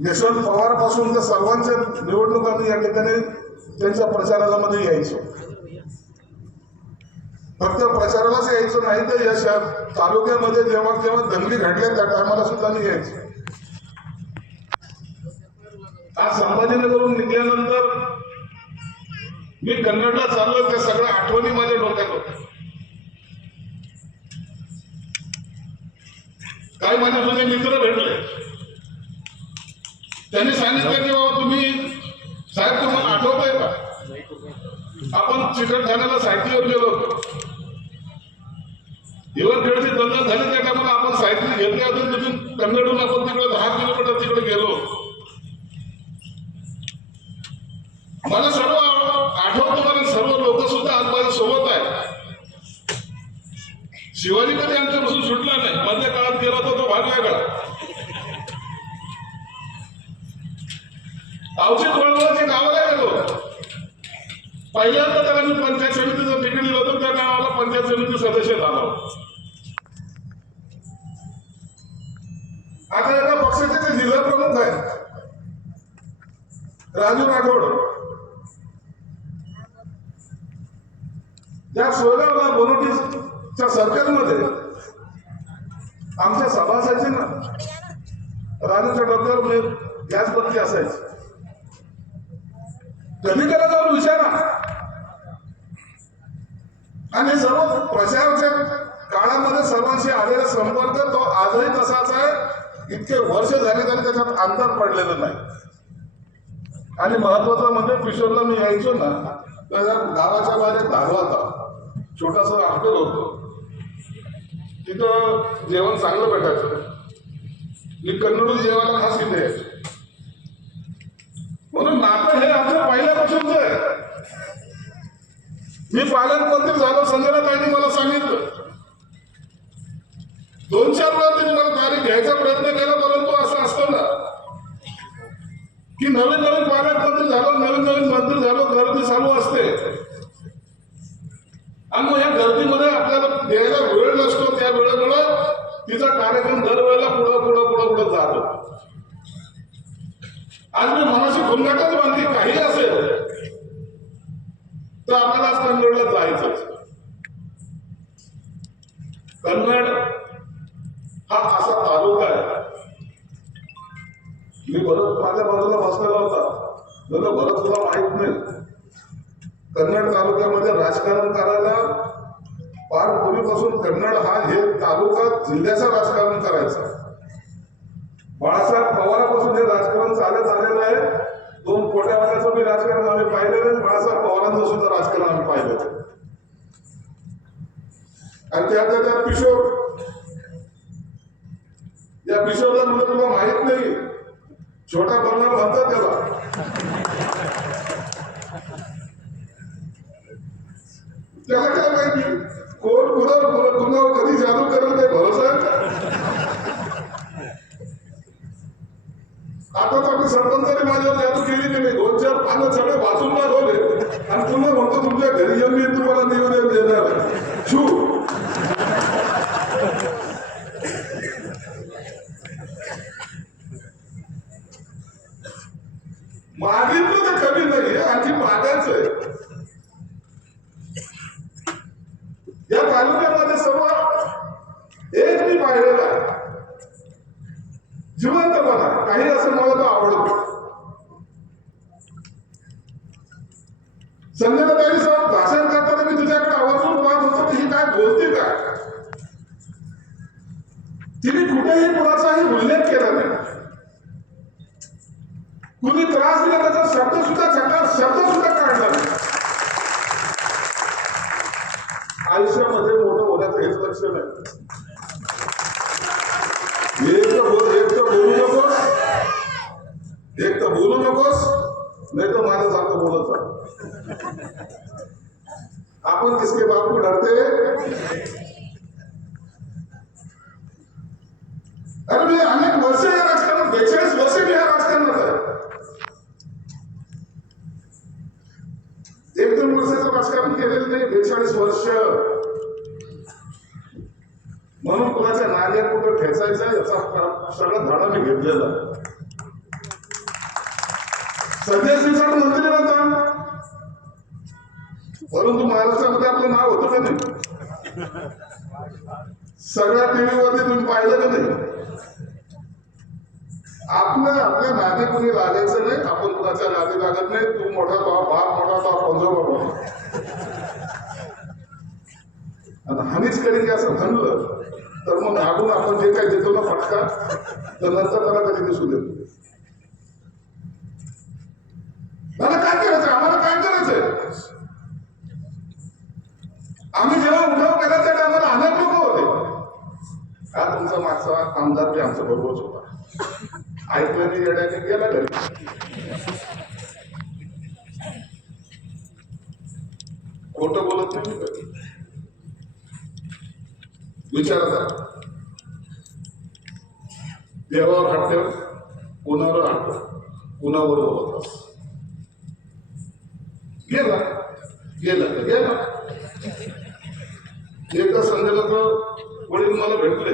यशवंत पवारपासून तर सर्वांच्या निवडणूक आम्ही या ठिकाणी त्यांच्या प्रचाराला मध्ये यायचो. फक्त प्रचारालाच यायचो नाही तर या तालुक्यामध्ये जेव्हा जेव्हा दंगली घडल्या त्या टायमाला सुद्धा मी यायचो. आज संभाजीनगरहून निघाल्यानंतर मी कन्नडला चाललो, त्या सगळ्या आठवणी माझ्या डोक्यात होत्या. काही माझे जुने मित्र भेटले, त्यांनी सांगितलं की बाबा तुम्ही साहेब तुम्हाला आठवतंय का आपण चिकलठाण्याला सायकलीवर गेलो होतो, हिवरखेडची दंगल झाली त्या टायमाला आपण सायकली घेतल्या होत्या, तिथून कन्नडहून आपण तिकडे 10 किलोमीटर तिकडे गेलो. मला सर्व आठवतं, मला सर्व लोक सुद्धा आज माझ्या सोबत आहे. शिवाजी कधी आमच्यापासून सुटला नाही. मधल्या काळात गेला होता तो भाग वेगळा. अवचित वळवळच्या गावाला गेलो, पहिल्यांदा त्याला मी पंचायत समितीचं तिकीट दिलं होतं, त्या गावाला पंचायत समिती सदस्य झाला. आता एका पक्षाचे ते जिल्हा प्रमुख आहेत राजू राठोड. त्या सोयगावला बोनोटीच्या सर्कलमध्ये आमच्या सभा असायची ना, राजूच्या डोक्यावर गॅस बत्ती असायची. कधी त्याला जाऊन विचारा. आणि सर्व प्रचाराच्या काळामध्ये सर्वांशी आलेला संपर्क तो आजही तसाच आहे. इतके वर्ष झाले तरी त्याच्यात अंतर पडलेलं नाही. आणि महत्वाचं म्हणजे किशोरला मी यायचो ना, तर गावाच्या बाहेर एक धारवा होता, छोटासा हॉटेल होतं, तिथं जेवण चांगलं भेटायचं. मी कन्नडून जेवायला खास इथे यायचो. म्हणून नातं हे आमचं पहिल्यापासूनच आहे. मी पालकमंत्री झालो, संजनाताईंनी मला सांगितलं, 2-4 वेळा त्यांनी मला तारीख घ्यायचा प्रयत्न केला, परंतु असं असतं ना की नवीन नवीन पालकमंत्री झालो, नवीन नवीन मंत्री झालो, गर्दी चालू असते. आणि मग या गर्दीमध्ये आपल्याला द्यायला वेळ नसतो. त्या वेळेमुळे तिचा कार्यक्रम दरवेळेला पुढं जातो. आज मी मनाची खुणगाटच बांधली, काही असेल तर आपल्याला आज कन्नडला जायचंच. कन्नड हा असा तालुका आहे. मी भरत माझ्या बाजूला बसलेला होता, भरत तुला माहित नाही, कन्नड तालुक्यामध्ये राजकारण करायला फार पूर्वीपासून कन्नड हा हे तालुका जिल्ह्याचं राजकारण करायचा. बाळासाहेब पवारांपासून हे राजकारण चालत आलेलं आहे. 2 कोट्यावाल्याचं बी राजकारण आम्ही पाहिलेलं आहे, बाळासाहेब पवारांचं सुद्धा राजकारण आम्ही पाहिलेलं आहे. आणि त्यातल्या किशोर, या किशोरला म्हणजे तुला माहित नाही, छोटा बंगाल म्हणतात त्याला. त्याला काय माहिती कोण कुणावर कधी जादू करेल ते भरोसा. आताच आपली सरपंचाने माझ्यावर जादू केली की नाही, 2-4 पानं सगळे वाचून दाखवले आणि पुन्हा म्हणतो तुमच्या घरी येऊन मी तुम्हाला निवेदन देणार आहे. छू मागितलं तर कमी नाही, आणखी मागायचं आहे. या तालुक्यामध्ये सर्व एक मी पाहिलेला आहे जिवंतपणा. काही असं मला तो आवडतो. संजनाताई साहेब भाषण करताना मी तुझ्याकडे आवर्जून पाहत होतो की ही काय बोलते का. तिने कुठेही कुणाचाही उल्लेख केला नाही. कुणी त्रास दिला त्याचा शब्द सुद्धा काढला नाही. आयुष्यामध्ये मोठं होण्याचं हेच लक्षण आहे. एक तर बोलू नकोस, नाही तर माझ्यासारखं बोलत जा. आपण किसके बाप को डरते. अरे मी अनेक वर्ष या राजकारणात, 42 वर्ष मी या राजकारणात आहे. 1-2 वर्षाचं राजकारण केलेलं नाही, 42 वर्ष. म्हणून कोणाच्या नाल्या कुठं ठेचायचा याचा सगळा धडा मी घेतलेला. संजय शिरसाट मंत्री होता, परंतु महाराष्ट्रामध्ये आपलं नाव होतं का नाही? सगळ्या टीव्हीवरती तुम्ही पाहिलं का नाही? आपल्या नाते कोणी लागायचं नाही, आपण कुणाच्या नाते लागत नाही. तू मोठा तो बाप मोठा तो पंजोबा मोठा. आणि हानीच करेल असं म्हणलं तर मग मागून आपण जे काही देतो ना फटका, तर नंतर त्याला कधी दिसू देत. मला काय करायचं, आम्हाला काय करायचंय? आम्ही जेव्हा उठाव केला त्या टायमाला अनेक लोक होते. हा तुमचा मागचा आमदार बी आमच्या बरोबरच होता. ऐकलं नाही, येड्याने गेला घरी. खोटं बोलत नाही मी कधी. विचारता देवावर हात ठेव, कुणावर हात ठेव, कुणावर बोलत गेला गेला गेला. एकदा संजय वडील मला भेटले.